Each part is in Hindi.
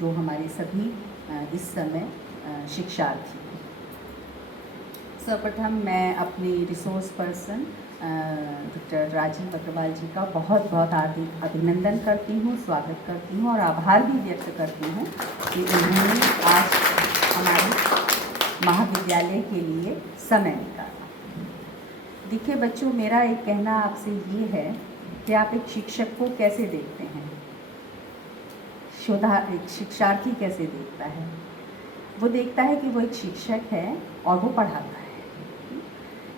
जो हमारे सभी इस समय शिक्षार्थी हैं। सर्वप्रथम मैं अपनी resource person doctor Rajiv Agrawal ji का बहुत बहुत हार्दिक अभिनंदन करती हूँ, स्वागत करती हूँ और आभार भी व्यक्त करती हूँ कि उन्होंने आज हमारे महाविद्यालय के लिए समय निकाला। देखिए बच्चों, मेरा एक कहना आपसे ये है कि आप एक शिक्षक को कैसे देखते हैं, एक शिक्षार्थी कैसे देखता है। वो देखता है कि वो एक शिक्षक है और वो पढ़ाता है।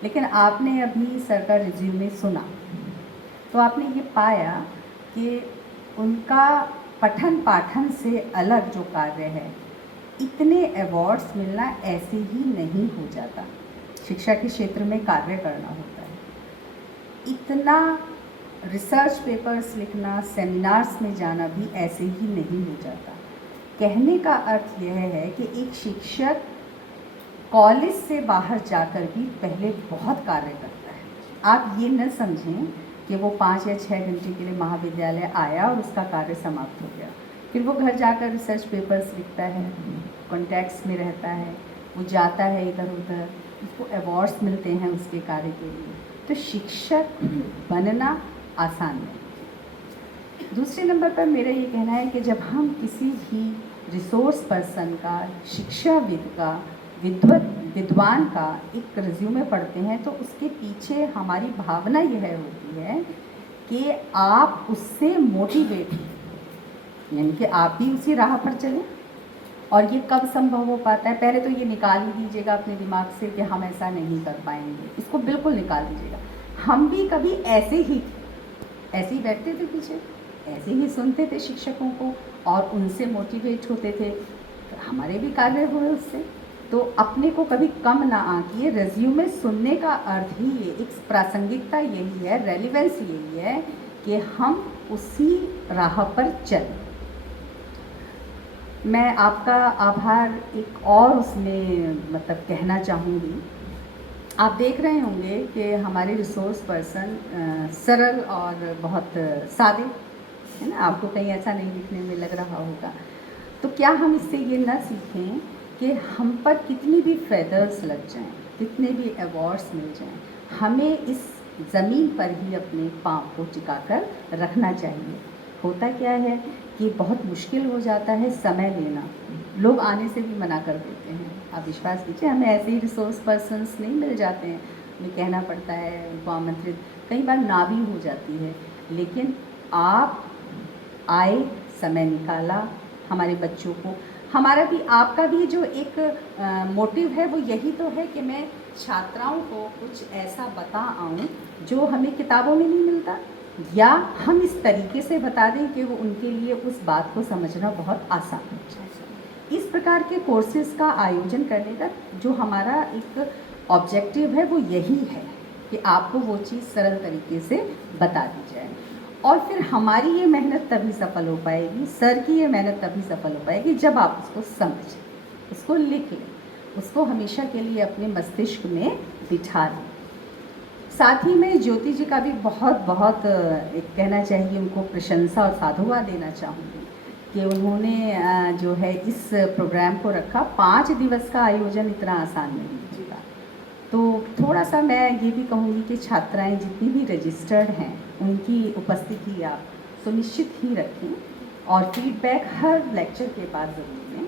लेकिन आपने अभी सर का रिज्यूमे सुना तो आपने ये पाया कि उनका पठन पाठन से अलग जो कार्य है, इतने अवार्ड्स मिलना ऐसे ही नहीं हो जाता। शिक्षा के क्षेत्र में कार्य करना होता है। इतना रिसर्च पेपर्स लिखना, सेमिनार्स में जाना भी ऐसे ही नहीं हो जाता। कहने का अर्थ यह है कि एक शिक्षक कॉलेज से बाहर जाकर भी पहले बहुत कार्य करता है। आप ये न समझें कि वो 5 या 6 घंटे के लिए महाविद्यालय आया और उसका कार्य समाप्त हो गया। फिर वो घर जाकर रिसर्च पेपर्स लिखता है, कॉन्टैक्ट्स में रहता है, वो जाता है इधर उधर, उसको अवार्ड्स मिलते हैं उसके कार्य के लिए। तो शिक्षक बनना आसान नहीं। दूसरे नंबर पर मेरा ये कहना है कि जब हम किसी भी रिसोर्स पर्सन का, शिक्षाविद का, विद्वान का एक रिज्यूमे पढ़ते हैं तो उसके पीछे हमारी भावना यह होती है कि आप उससे मोटिवेट हैं, यानी कि आप भी उसी राह पर चलें। और ये कब संभव हो पाता है? पहले तो ये निकाल ही दीजिएगा अपने दिमाग से कि हम ऐसा नहीं कर पाएंगे, इसको बिल्कुल निकाल दीजिएगा। हम भी कभी ऐसे ही बैठते थे पीछे, ऐसे ही सुनते थे शिक्षकों को और उनसे मोटिवेट होते थे, हमारे भी कार्य हुए उससे। तो अपने को कभी कम ना आंकिए। रिज्यूमे सुनने का अर्थ ही ये, एक प्रासंगिकता यही है, रेलिवेंस यही है कि हम उसी राह पर चलें। मैं आपका आभार एक और उसमें मतलब कहना चाहूँगी। आप देख रहे होंगे कि हमारे रिसोर्स पर्सन सरल और बहुत सादे है ना, आपको कहीं ऐसा नहीं दिखने में लग रहा होगा। तो क्या हम इससे ये ना सीखें कि हम पर कितनी भी फेदर्स लग जाएं, कितने भी अवार्ड्स मिल जाएं, हमें इस ज़मीन पर ही अपने पाँव को टिकाकर रखना चाहिए। होता क्या है कि बहुत मुश्किल हो जाता है समय लेना, लोग आने से भी मना कर देते हैं। आप विश्वास कीजिए, हमें ऐसे ही रिसोर्स पर्सन्स नहीं मिल जाते हैं, हमें कहना पड़ता है, उनको आमंत्रित, कई बार ना भी हो जाती है। लेकिन आप आए, समय निकाला, हमारे बच्चों को, हमारा भी, आपका भी जो एक मोटिव है वो यही तो है कि मैं छात्राओं को कुछ ऐसा बता आऊँ जो हमें किताबों में नहीं मिलता, या हम इस तरीके से बता दें कि वो उनके लिए उस बात को समझना बहुत आसान हो जाए। इस प्रकार के कोर्सेज़ का आयोजन करने का जो हमारा एक ऑब्जेक्टिव है वो यही है कि आपको वो चीज़ सरल तरीके से बता दी जाए। और फिर हमारी ये मेहनत तभी सफल हो पाएगी, सर की ये मेहनत तभी सफल हो पाएगी जब आप उसको समझें, उसको लिख लें, उसको हमेशा के लिए अपने मस्तिष्क में बिठा लें। साथ ही मैं ज्योति जी का भी बहुत बहुत एक कहना चाहिए, उनको प्रशंसा और साधुवाद देना चाहूँगी कि उन्होंने जो है इस प्रोग्राम को रखा। 5 दिवस का आयोजन इतना आसान नहीं होता। तो थोड़ा सा मैं ये भी कहूँगी कि छात्राएं जितनी भी रजिस्टर्ड हैं उनकी उपस्थिति आप सुनिश्चित ही रखें और फीडबैक हर लेक्चर के बाद ज़रूर लें।